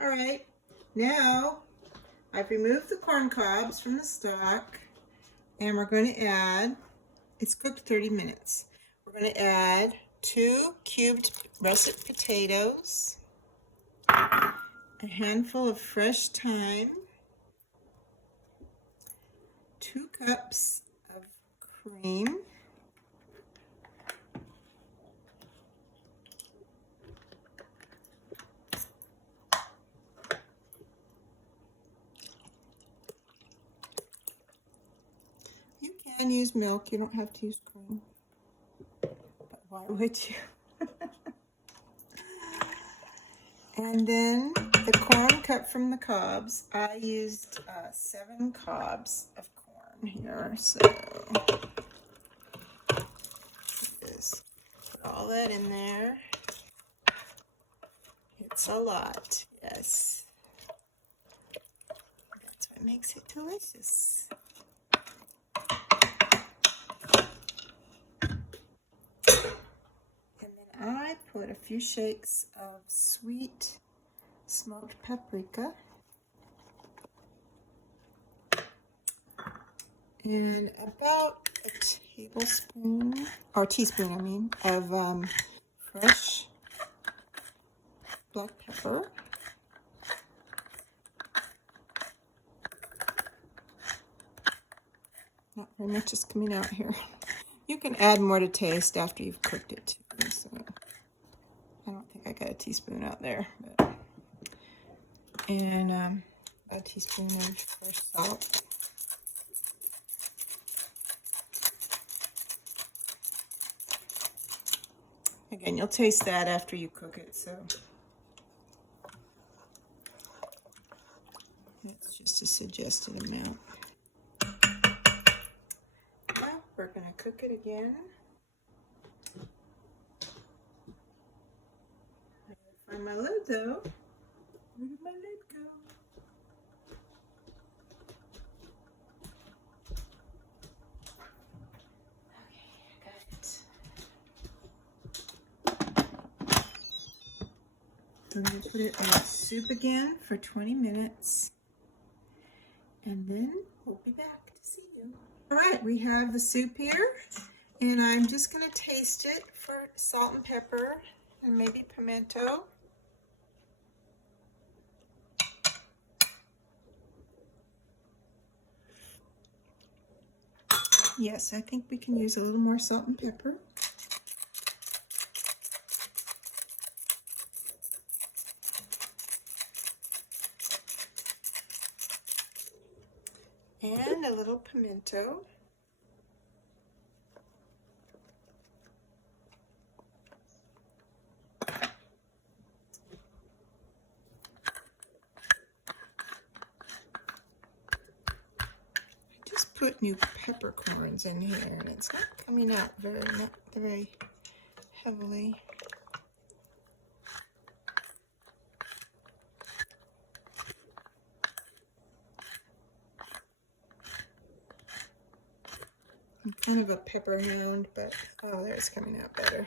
All right, now I've removed the corn cobs from the stock, and we're going to add, it's cooked 30 minutes. We're going to add 2 cubed russet potatoes, a handful of fresh thyme, 2 cups of cream, you can use milk, you don't have to use cream, but why would you? And then the corn cut from the cobs. I used 7 cobs of corn here, so just put all that in there. It's a lot, yes. That's what makes it delicious. And then I put a few shakes of sweet smoked paprika and about a tablespoon, or teaspoon I mean, of fresh black pepper. Not very much is coming out here. You can add more to taste after you've cooked it too, so I don't think I got a teaspoon out there, but, and a teaspoon of fresh salt. Again, you'll taste that after you cook it, so it's just a suggested amount. Now we're going to cook it again. I gotta find my lid though. Where did my lid go? I'm going to put it in the soup again for 20 minutes, and then we'll be back to see you. All right, we have the soup here, and I'm just going to taste it for salt and pepper and maybe pimento. Yes, I think we can use a little more salt and pepper. And a little pimento. I just put new peppercorns in here, and it's not coming out not very heavily. I'm kind of a pepper hound, but oh, there it's coming out better.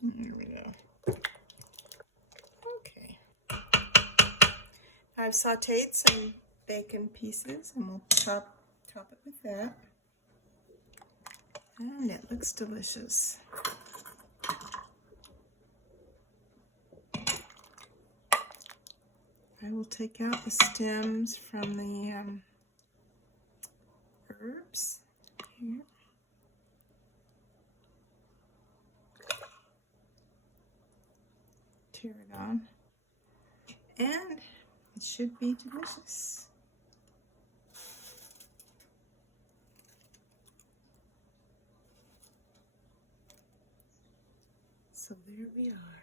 There we go. Okay. I've sauteed some bacon pieces, and we'll top it with that. And it looks delicious. I will take out the stems from the herbs here. Tear it on. And it should be delicious. So there we are.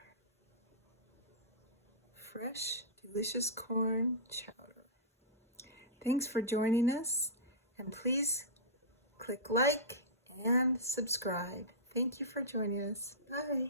Fresh, delicious corn chowder. Thanks for joining us, and please click like and subscribe. Thank you for joining us. Bye.